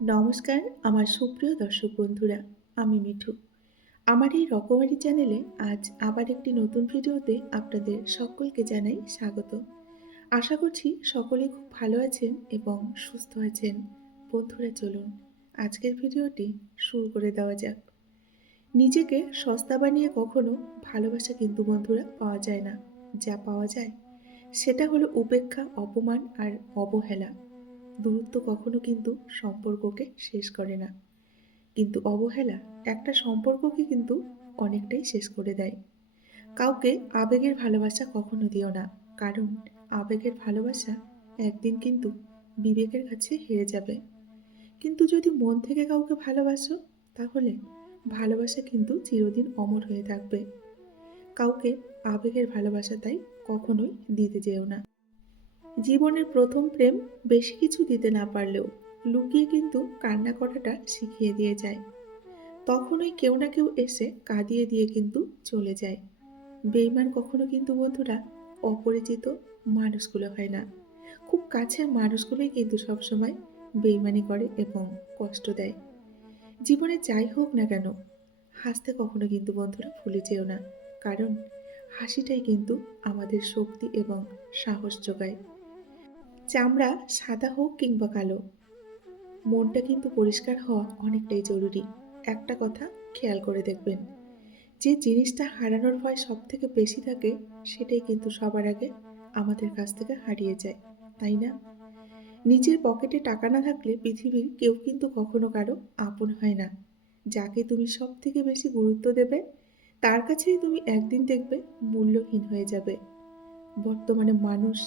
নমস্কার, আমার সুপ্রিয় দর্শক বন্ধুরা, আমি মিঠু। আমার এই রকমারি চ্যানেলে আজ আবার একটি নতুন ভিডিওতে আপনাদের সকলকে জানাই স্বাগত। আশা করছি সকলে খুব ভালো আছেন এবং সুস্থ আছেন। বন্ধুরা, চলুন আজকের ভিডিওটি শুরু করে দেওয়া যাক। নিজেকে সস্তা বানিয়ে কখনো ভালোবাসা কিন্তু বন্ধুরা পাওয়া যায় না। যা পাওয়া যায়, সেটা হলো উপেক্ষা, অপমান আর অবহেলা। দূরত্ব কখনো কিন্তু সম্পর্ককে শেষ করে না। কিন্তু অবহেলা একটা সম্পর্ককে কিন্তু অনেকটাই শেষ করে দেয়। কাউকে আবেগের ভালোবাসা কখনো দিও না, কারণ আবেগের ভালোবাসা একদিন কিন্তু বিবেকের কাছে হেরে যাবে। কিন্তু যদি মন থেকে কাউকে ভালোবাসো, তাহলে ভালোবাসা কিন্তু চিরদিন অমর হয়ে থাকবে। কাউকে আবেগের ভালোবাসা তাই কখনোই দিতে যেও না। জীবনের প্রথম প্রেম বেশি কিছু দিতে না পারলেও লুকিয়ে কিন্তু কান্না করাটা শিখিয়ে দিয়ে যায়। তখনই কেউ না কেউ এসে কাঁদিয়ে দিয়ে কিন্তু চলে যায়। বেইমান কখনো কিন্তু বন্ধুরা অপরিচিত মানুষগুলো হয় না। খুব কাছের মানুষগুলোই কিন্তু সবসময় বেইমানি করে এবং কষ্ট দেয়। জীবনে যাই হোক না কেন, হাসতে কখনো কিন্তু বন্ধুরা ভুলে যেও না। কারণ হাসিটাই কিন্তু আমাদের শক্তি এবং সাহস যোগায়। চামড়া সাদা হোক কিংবা কালো। মনটা কিন্তু পরিষ্কার হওয়া অনেকটাই জরুরি। একটা কথা খেয়াল করে দেখবেন, যে জিনিসটা হারানোর ভয় সব থেকে বেশি থাকে, সেটাই কিন্তু সবার আগে আমাদের কাছ থেকে হারিয়ে যায়, তাই না? নিজের পকেটে টাকা না থাকলে পৃথিবীর কেউ কিন্তু কখনো কারও আপন হয় না। যাকে তুমি সব থেকে বেশি গুরুত্ব দেবে, তার কাছেই তুমি একদিন দেখবে মূল্যহীন হয়ে যাবে। বর্তমানে মানুষ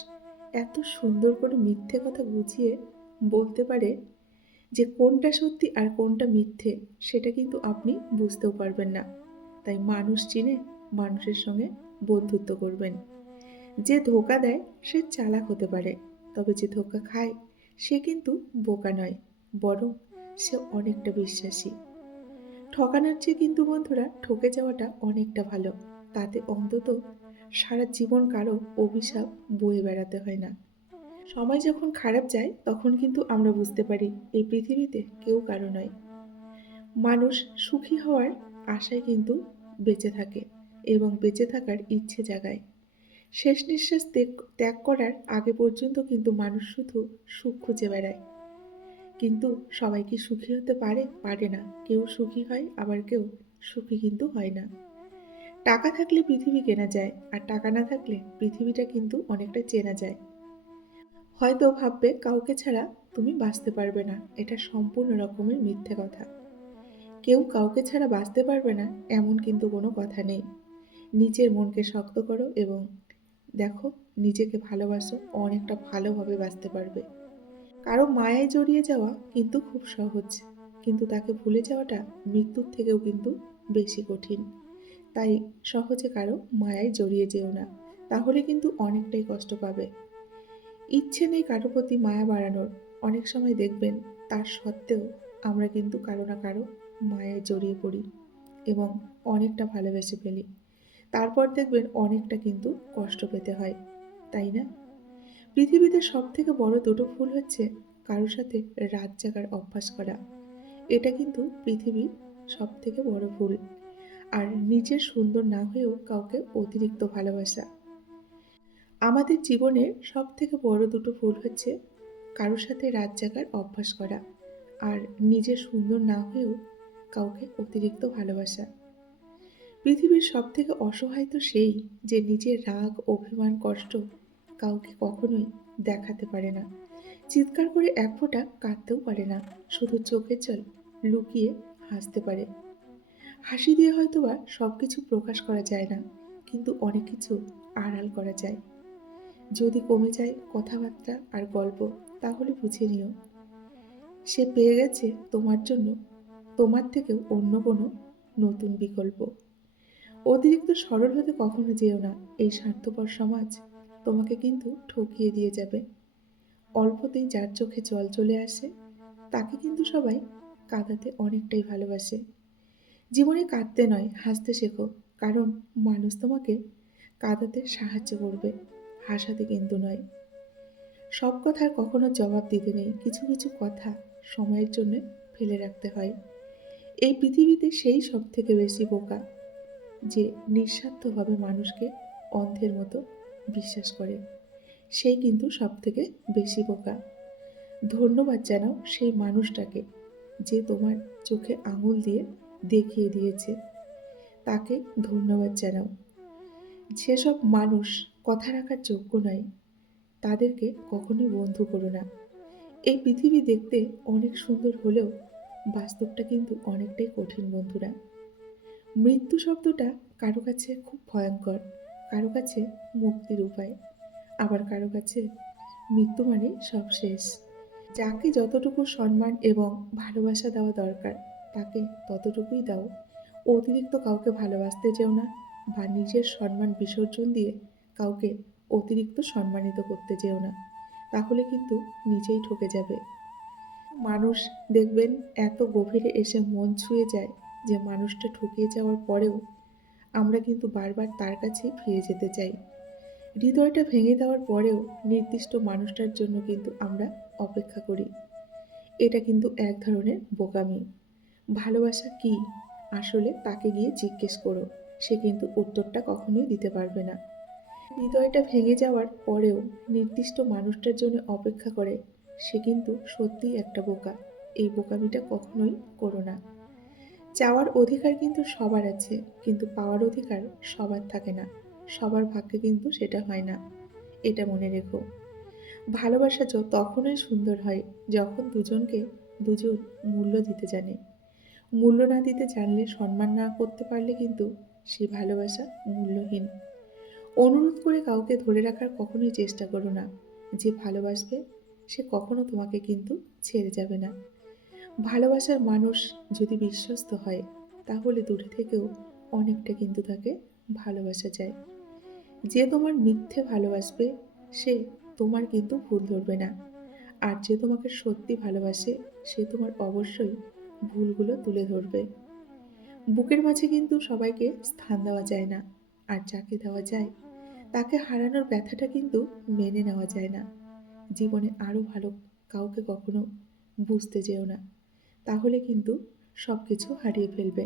এত সুন্দর করে মিথ্যে কথা বুঝিয়ে বলতে পারে যে কোনটা সত্যি আর কোনটা মিথ্যে, সেটা কিন্তু আপনি বুঝতেও পারবেন না। তাই মানুষ চিনে মানুষের সঙ্গে বন্ধুত্ব করবেন। যে ধোকা দেয়, সে চালাক হতে পারে, তবে যে ধোকা খায়, সে কিন্তু বোকা নয়, বরং সে অনেকটা বিশ্বাসী। ঠকানোর চেয়ে কিন্তু বন্ধুরা ঠকে যাওয়াটা অনেকটা ভালো, তাতে অন্তত সারা জীবন কারও অভিশাপ বয়ে বেড়াতে হয় না। সময় যখন খারাপ যায়, তখন কিন্তু আমরা বুঝতে পারি এই পৃথিবীতে কেউ কারও নয়। মানুষ সুখী হওয়ার আশায় কিন্তু বেঁচে থাকে এবং বেঁচে থাকার ইচ্ছে জাগায়। শেষ নিঃশ্বাস ত্যাগ- করার আগে পর্যন্ত কিন্তু মানুষ শুধু সুখ খুঁজে বেড়ায়। কিন্তু সবাই কি সুখী হতে পারে? পারে না। কেউ সুখী হয়, আবার কেউ সুখী কিন্তু হয় না। টাকা থাকলে পৃথিবী কেনা যায় আর টাকা না থাকলে পৃথিবীটা কিন্তু অনেকটা চেনা যায়। হয়তো ভাববে, কাউকে ছাড়া তুমি বাঁচতে পারবে না। এটা সম্পূর্ণ রকমের মিথ্যে কথা। কেউ কাউকে ছাড়া বাঁচতে পারবে না, এমন কিন্তু কোনো কথা নেই। নিজের মনকে শক্ত করো এবং দেখো, নিজেকে ভালোবাসো, অনেকটা ভালোভাবে বাঁচতে পারবে। কারও মায়ায় জড়িয়ে যাওয়া কিন্তু খুব সহজ। কিন্তু তাকে ভুলে যাওয়াটা মৃত্যুর থেকেও কিন্তু বেশি কঠিন। তাই সহজে কারও মায়ায় জড়িয়ে যেও না, তাহলে কিন্তু অনেকটাই কষ্ট পাবে। ইচ্ছে নেই কারও প্রতি মায়া বাড়ানোর। অনেক সময় দেখবেন, তার সত্ত্বেও আমরা কিন্তু কারও না কারও মায়ায় জড়িয়ে পড়ি এবং অনেকটা ভালোবেসে ফেলি। তারপর দেখবেন অনেকটা কিন্তু কষ্ট পেতে হয়, তাই না? পৃথিবীতে সব থেকে বড় দুটো ফুল হচ্ছে কারোর সাথে রাত জাগার অভ্যাস করা। এটা কিন্তু পৃথিবীর সব থেকে বড় ভুল। আর নিজের সুন্দর না হয়েও কাউকে অতিরিক্ত ভালোবাসা। আমাদের জীবনের সব থেকে বড় দুটো ভুল হচ্ছে কারোর সাথে রাত জাগার অভ্যাস করা আর নিজের সুন্দর না হয়েও কাউকে অতিরিক্ত ভালোবাসা। পৃথিবীর সব থেকে অসহায় তো সেই যে নিজের রাগ, অভিমান, কষ্ট কাউকে কখনোই দেখাতে পারে না। চিৎকার করে এক ফোঁটা কাঁদতেও পারে না, শুধু চোখের জল লুকিয়ে হাসতে পারে। হাসি দিয়ে হয়তোবা সব কিছু প্রকাশ করা যায় না, কিন্তু অনেক কিছু আড়াল করা যায়। যদি কমে যায় কথাবার্তা আর গল্প, তাহলে বুঝে নিও। সে পেয়ে গেছে তোমার জন্য, তোমার থেকেও অন্য কোনো নতুন বিকল্প। অতিরিক্ত সরল হতে কখনো যেও না, এই স্বার্থপর সমাজ তোমাকে কিন্তু ঠকিয়ে দিয়ে যাবে। অল্পতেই যার চোখে জল চলে আসে, তাকে কিন্তু সবাই কাঁদাতে অনেকটাই ভালোবাসে। জীবনে কাঁদতে নয়, হাসতে শেখো। কারণ মানুষ তোমাকে কাঁদাতে সাহায্য করবে, হাসাতে কিন্তু নয়। সব কথার কখনো জবাব দিতে নেই, কিছু কিছু কথা সময়ের জন্য ফেলে রাখতে হয়। এই পৃথিবীতে সেই সব থেকে বেশি বোকা যে নিঃস্বার্থভাবে মানুষকে অন্ধের মতো বিশ্বাস করে, সেই কিন্তু সব থেকে বেশি বোকা। ধন্যবাদ জানাও সেই মানুষটাকে যে তোমার চোখে আঙুল দিয়ে দেখিয়ে দিয়েছে। তাকে ধন্যবাদ জানাও। যেসব মানুষ কথা রাখার যোগ্য নয়, তাদেরকে কখনোই বন্ধু করো না। এই পৃথিবী দেখতে অনেক সুন্দর হলেও বাস্তবটা কিন্তু অনেকটাই কঠিন, বন্ধুরা। মৃত্যু শব্দটা কারও কাছে খুব ভয়ঙ্কর, কারও কাছে মুক্তির উপায়, আবার কারও কাছে মৃত্যু মানে সব শেষ। যাকে যতটুকু সম্মান এবং ভালোবাসা দেওয়া দরকার তাকে ততটুকুই দাও। অতিরিক্ত কাউকে ভালোবাসতে যেও না বা নিজের সম্মান বিসর্জন দিয়ে কাউকে অতিরিক্ত সম্মানিত করতে যেও না, তাহলে কিন্তু নিজেই ঠকে যাবে। মানুষ দেখবেন এত গভীরে এসে মন ছুঁয়ে যায় যে মানুষটা ঠকিয়ে যাওয়ার পরেও আমরা কিন্তু বারবার তার কাছেই ফিরে যেতে চাই। হৃদয়টা ভেঙে দেওয়ার পরেও নির্দিষ্ট মানুষটার জন্য কিন্তু আমরা অপেক্ষা করি। এটা কিন্তু এক ধরনের বোকামি। ভালোবাসা কি? আসলে তাকে গিয়ে জিজ্ঞেস করো, সে কিন্তু উত্তরটা কখনোই দিতে পারবে না। হৃদয়টা ভেঙে যাওয়ার পরেও নির্দিষ্ট মানুষটার জন্য অপেক্ষা করে, সে কিন্তু সত্যিই একটা বোকা। এই বোকামিটা কখনোই করো না। চাওয়ার অধিকার কিন্তু সবার আছে, কিন্তু পাওয়ার অধিকার সবার থাকে না। সবার ভাগ্যে কিন্তু সেটা হয় না। এটা মনে রেখো। ভালোবাসা তখনই সুন্দর হয় যখন দুজনকে দুজন মূল্য দিতে জানে। মূল্য না দিতে জানলে সম্মান না করতে পারলে কিন্তু সে ভালোবাসা মূল্যহীন। অনুরোধ করে কাউকে ধরে রাখার কখনোই চেষ্টা করো না। যে ভালোবাসবে, সে কখনো তোমাকে কিন্তু ছেড়ে যাবে না। ভালোবাসার মানুষ যদি বিশ্বস্ত হয়, তাহলে দূরে থেকেও অনেকটা কিন্তু তাকে ভালোবাসা যায়। যে তোমার মিথ্যে ভালোবাসবে, সে তোমার কিন্তু ভুল ধরবে না। আর যে তোমাকে সত্যি ভালোবাসে, সে তোমার অবশ্যই ভুলগুলো তুলে ধরবে। বুকের মাঝে কিন্তু সবাইকে স্থান দেওয়া যায় না, আর যাকে দেওয়া যায়, তাকে হারানোর ব্যথাটা কিন্তু মেনে নেওয়া যায় না। জীবনে আরও ভালো কাউকে কখনো বুঝতে যেও না, তাহলে কিন্তু সব কিছু হারিয়ে ফেলবে।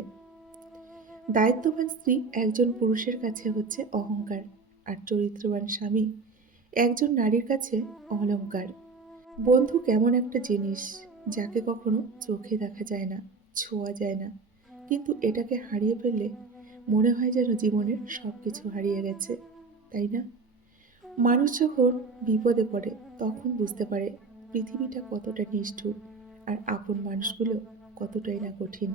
দায়িত্ববান স্ত্রী একজন পুরুষের কাছে হচ্ছে অহংকার, আর চরিত্রবান স্বামী একজন নারীর কাছে অলংকার। বন্ধু কেমন একটা জিনিস যাকে কখনো চোখে দেখা যায় না, ছোঁয়া যায় না। কিন্তু এটাকে হারিয়ে ফেললে মনে হয় যেন জীবনের সব কিছু হারিয়ে গেছে, তাই না? মানুষ যখন বিপদে পড়ে, তখন বুঝতে পারে পৃথিবীটা কতটা নিষ্ঠুর আর আপন মানুষগুলো কতটাই না কঠিন।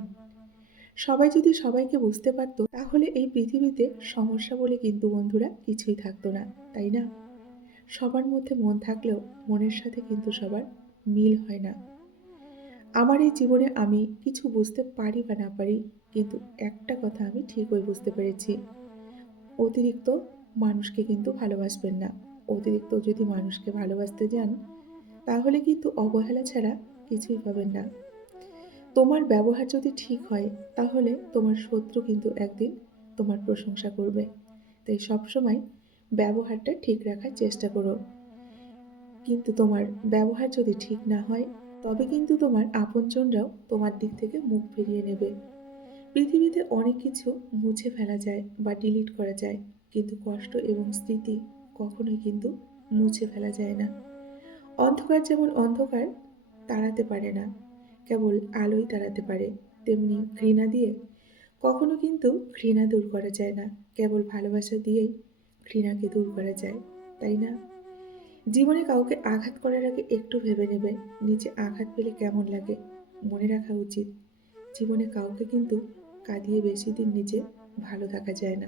সবাই যদি সবাইকে বুঝতে পারতো, তাহলে এই পৃথিবীতে সমস্যা বলে কিন্তু বন্ধুরা কিছুই থাকতো না, তাই না? সবার মধ্যে মন থাকলেও মনের সাথে কিন্তু সবার মিল হয় না। আমার এই জীবনে আমি কিছু বুঝতে পারি বা না পারি, কিন্তু একটা কথা আমি ঠিকই বুঝতে পেরেছি। অতিরিক্ত মানুষকে কিন্তু ভালোবাসবেন না। অতিরিক্ত যদি মানুষকে ভালোবাসতে যান, তাহলে কিন্তু অবহেলা ছাড়া কিছুই পাবেন না। তোমার ব্যবহার যদি ঠিক হয়, তাহলে তোমার শত্রু কিন্তু একদিন তোমার প্রশংসা করবে। তাই সবসময় ব্যবহারটা ঠিক রাখার চেষ্টা করো। কিন্তু তোমার ব্যবহার যদি ঠিক না হয় তবে কিন্তু তোমার আপনজনরাও তোমার দিক থেকে মুখ ফিরিয়ে নেবে। পৃথিবীতে অনেক কিছু মুছে ফেলা যায় বা ডিলিট করা যায়, কিন্তু কষ্ট এবং স্মৃতি কখনোই কিন্তু মুছে ফেলা যায় না। অন্ধকার যেমন অন্ধকার তাড়াতে পারে না, কেবল আলোই তাড়াতে পারে, তেমনি ঘৃণা দিয়ে কখনো কিন্তু ঘৃণা দূর করা যায় না, কেবল ভালোবাসা দিয়েই ঘৃণাকে দূর করা যায়, তাই না? জীবনে কাউকে আঘাত করার আগে একটু ভেবে নেবে নিচে আঘাত পেলে কেমন লাগে, মনে রাখা উচিত। জীবনে কাউকে কিন্তু কাঁদিয়ে বেশি দিন নিজে ভালো থাকা যায় না।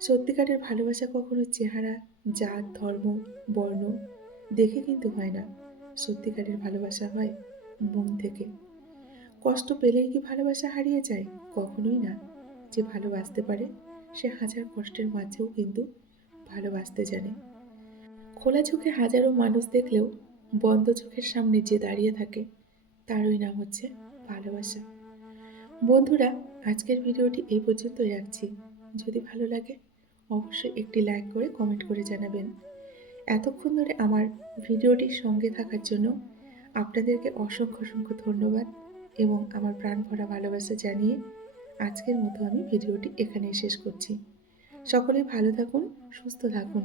সত্যিকারের ভালোবাসা কখনো চেহারা, জাত, ধর্ম, বর্ণ দেখে কিন্তু হয় না। সত্যিকারের ভালোবাসা হয় মন থেকে। কষ্ট পেলেই কি ভালোবাসা হারিয়ে যায়? কখনোই না। যে ভালোবাসতে পারে, সে হাজার কষ্টের মাঝেও কিন্তু ভালোবাসতে জানে। খোলা চোখে হাজারো মানুষ দেখলেও বন্ধ চোখের সামনে যে দাঁড়িয়ে থাকে, তারই নাম হচ্ছে ভালোবাসা। বন্ধুরা, আজকের ভিডিওটি এই পর্যন্তই রাখছি। যদি ভালো লাগে, অবশ্যই একটি লাইক করে কমেন্ট করে জানাবেন। এতক্ষণ ধরে আমার ভিডিওটির সঙ্গে থাকার জন্য আপনাদেরকে অসংখ্য অসংখ্য ধন্যবাদ এবং আমার প্রাণ ভরা ভালোবাসা জানিয়ে আজকের মতো আমি ভিডিওটি এখানেই শেষ করছি। সকলে ভালো থাকুন, সুস্থ থাকুন।